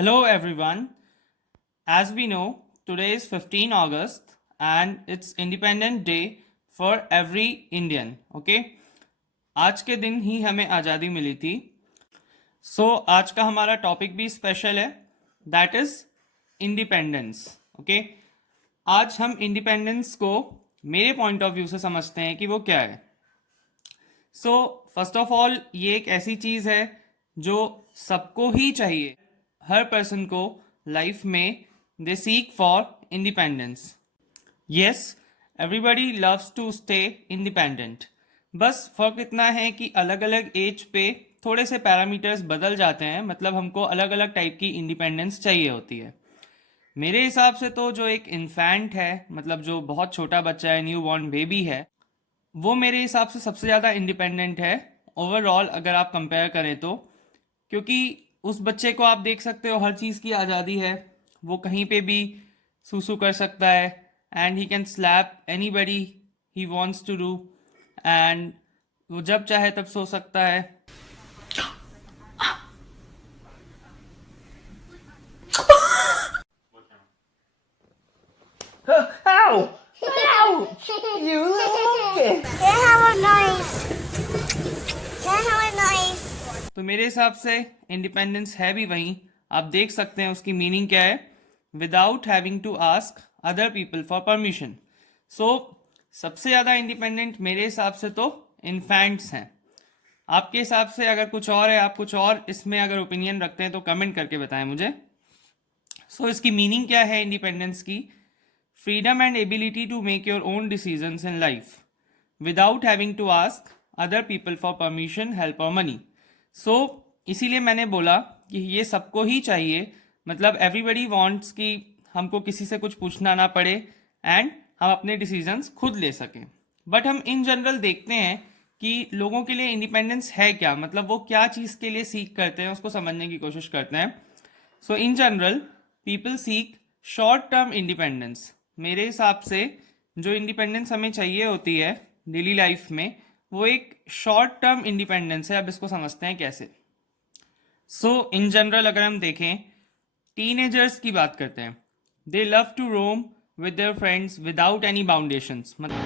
Hello everyone. As we know, today is 15 August and it's Independent Day for every Indian. Okay? आज के दिन ही हमें आज़ादी मिली थी. आज का हमारा टॉपिक भी स्पेशल है. That is independence. ओके, आज हम इंडिपेंडेंस को मेरे पॉइंट ऑफ व्यू से समझते हैं कि वो क्या है. फर्स्ट ऑफ ऑल, ये एक ऐसी चीज़ है जो सबको ही चाहिए. हर पर्सन को लाइफ में they seek for independence. Yes, everybody loves to stay independent. बस फर्क इतना है कि अलग अलग एज पे थोड़े से पैरामीटर्स बदल जाते हैं. मतलब हमको अलग अलग टाइप की इंडिपेंडेंस चाहिए होती है. मेरे हिसाब से तो जो एक इन्फेंट है, मतलब जो बहुत छोटा बच्चा है, न्यू बॉर्न बेबी है, वो मेरे हिसाब से सबसे ज़्यादा इंडिपेंडेंट है ओवरऑल अगर आप कंपेयर करें तो. क्योंकि उस बच्चे को आप देख सकते हो, हर चीज़ की आज़ादी है. वो कहीं पे भी सूसू कर सकता है and he can slap anybody he wants to do. And वो जब चाहे तब सो सकता है. Ow! Ouch! You little bitch! Can I have a nice? Can I have a nice? तो मेरे हिसाब से इंडिपेंडेंस है भी वहीं. आप देख सकते हैं उसकी मीनिंग क्या है. Without having to ask other people for permission. सबसे ज़्यादा इंडिपेंडेंट मेरे हिसाब से तो इन्फेंट्स हैं. आपके हिसाब से अगर कुछ और है, आप कुछ और इसमें अगर ओपिनियन रखते हैं तो कमेंट करके बताएं मुझे. इसकी मीनिंग क्या है इंडिपेंडेंस की? Freedom and ability to make your own decisions in life without having to ask other people for permission, help और मनी. इसीलिए मैंने बोला कि ये सबको ही चाहिए. मतलब एवरीबडी वांट्स कि हमको किसी से कुछ पूछना ना पड़े एंड हम अपने डिसीजंस खुद ले सकें. बट हम इन जनरल देखते हैं कि लोगों के लिए इंडिपेंडेंस है क्या, मतलब वो क्या चीज़ के लिए सीख करते हैं, उसको समझने की कोशिश करते हैं. In general people seek short term independence. मेरे हिसाब से जो इंडिपेंडेंस हमें चाहिए होती है डेली लाइफ में, वो एक शॉर्ट टर्म इंडिपेंडेंस है. अब इसको समझते हैं कैसे. इन जनरल अगर हम देखें, टीनेजर्स की बात करते हैं. They love to roam with their friends without any boundations. मतलब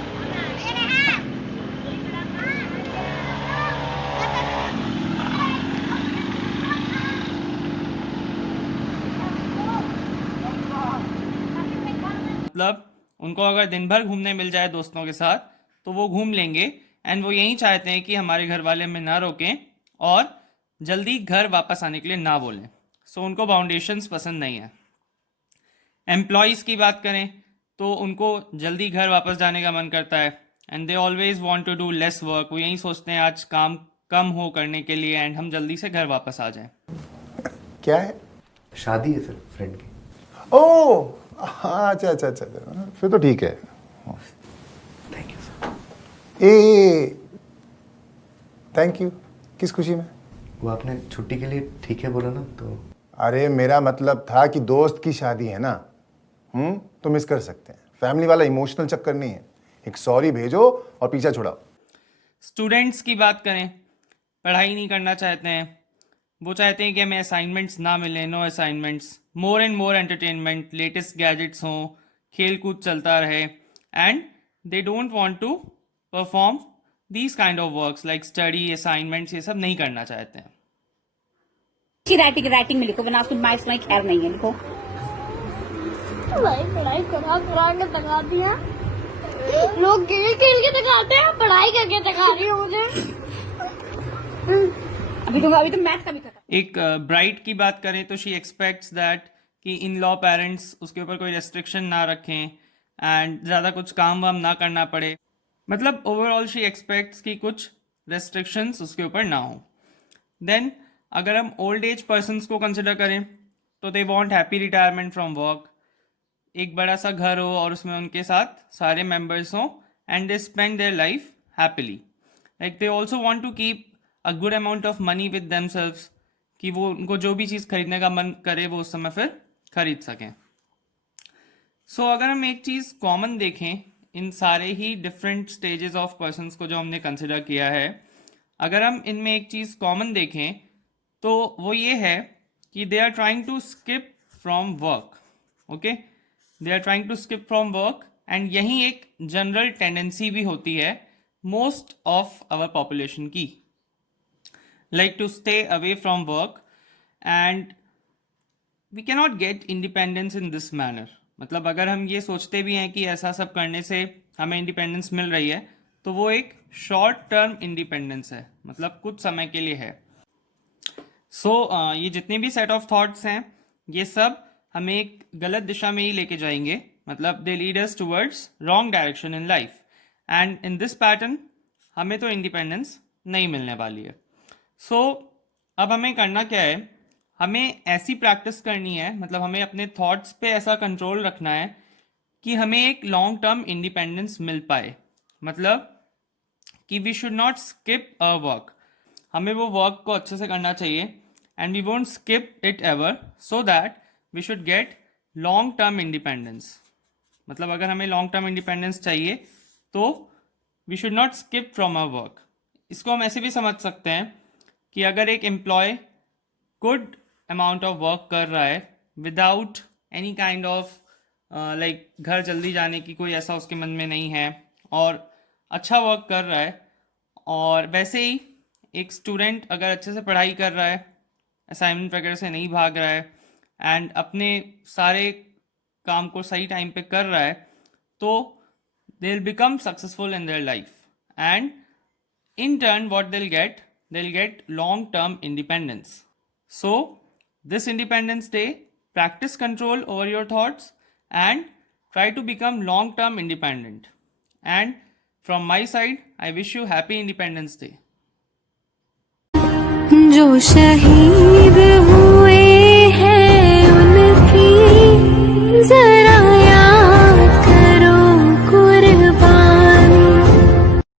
उनको अगर दिन भर घूमने मिल जाए दोस्तों के साथ तो वो घूम लेंगे. एंड वो यही चाहते हैं कि हमारे घर वाले हमें ना रोकें और जल्दी घर वापस आने के लिए ना बोलें. उनको बाउंडेशंस पसंद नहीं है. एम्प्लॉयज़ की बात करें तो उनको जल्दी घर वापस जाने का मन करता है. And they always want to do less work. वो यही सोचते हैं आज काम कम हो करने के लिए एंड हम जल्दी से घर वापस आ जाएं. क्या है? शादी है सर, फ्रेंड की. ओह, अच्छा अच्छा अच्छा अच्छा, फिर तो ठीक है. Thank you sir. A, thank you. किस खुशी में? वो आपने छुट्टी के लिए ठीक है बोला ना, तो अरे मेरा मतलब था कि दोस्त की शादी है ना, तो मिस कर सकते हैं. फैमिली वाला इमोशनल चक्कर नहीं है. एक सॉरी भेजो और पीछा छुड़ाओ. स्टूडेंट्स की बात करें, पढ़ाई नहीं करना चाहते हैं. वो चाहते हैं कि हमें असाइनमेंट्स ना मिले, no assignments, more and more entertainment, latest gadgets हों, खेल कूद चलता रहे. And they don't want to perform these kind of works like study, assignments. ये सब नहीं करना चाहते हैं. अच्छी राइटिंग में लिखो, वरना आपको मार्क्स में खैर नहीं है. लिखो. पढ़ाई करा के दिखा दिया. लोग खेल खेल के दिखाते हैं, पढ़ाई करके दिखा रही हो मुझे. अभी तो मैथ का भी खत्म. एक ब्राइट की बात करें तो शी एक्सपेक्ट्स दैट कि इन लॉ पेरेंट्स उसके ऊपर कोई रेस्ट्रिक्शन ना रखें एंड ज़्यादा कुछ काम वाम ना करना पड़े. मतलब ओवरऑल शी एक्सपेक्ट्स कि कुछ रेस्ट्रिक्शंस उसके ऊपर ना हो. देन अगर हम ओल्ड एज पर्सनस को कंसिडर करें तो they want happy retirement from work. एक बड़ा सा घर हो और उसमें उनके साथ सारे मेंबर्स हों and they spend their life happily. Like they also want to keep a good amount of money with themselves, कि वो उनको जो भी चीज़ खरीदने का मन करे वो उस समय फिर खरीद सकें. अगर हम एक चीज़ कॉमन देखें इन सारे ही डिफरेंट स्टेजेस ऑफ पर्सन्स को जो हमने कंसिडर किया है, अगर हम इनमें एक चीज़ कॉमन देखें तो वो ये है कि they are trying to skip from work. Okay, they are trying to skip from work. And यही एक जनरल टेंडेंसी भी होती है मोस्ट ऑफ आवर पॉपुलेशन की, like to stay away from work, and we cannot get independence in this manner. मतलब अगर हम ये सोचते भी हैं कि ऐसा सब करने से हमें इंडिपेंडेंस मिल रही है, तो वो एक शॉर्ट टर्म इंडिपेंडेंस है, मतलब कुछ समय के लिए है. सो ये जितने भी सेट ऑफ थॉट्स हैं, ये सब हमें एक गलत दिशा में ही लेके जाएंगे. मतलब they lead us towards wrong direction in life, and in this pattern हमें तो इंडिपेंडेंस नहीं मिलने वाली है. सो अब हमें करना क्या है, हमें ऐसी प्रैक्टिस करनी है, मतलब हमें अपने थॉट्स पे ऐसा कंट्रोल रखना है कि हमें एक लॉन्ग टर्म इंडिपेंडेंस मिल पाए. मतलब कि we should not skip a work, हमें वो वर्क को अच्छे से करना चाहिए, and we won't skip it ever, so that we should get long term independence. मतलब अगर हमें लॉन्ग टर्म इंडिपेंडेंस चाहिए तो we should not skip from a work. इसको हम ऐसे भी समझ सकते हैं कि अगर एक employ good amount of work कर रहा है without any kind of like घर जल्दी जाने की कोई ऐसा उसके मन में नहीं है, और अच्छा वर्क कर रहा है, और वैसे ही एक स्टूडेंट अगर अच्छे से पढ़ाई कर रहा है, असाइनमेंट वगैरह से नहीं भाग रहा है, एंड अपने सारे काम को सही टाइम पे कर रहा है, तो they will become successful in their life, and in turn what they'll get long term independence. So this Independence Day, practice control over your thoughts and try to become long term independent. And from my side, I wish you happy Independence Day. जो शहीद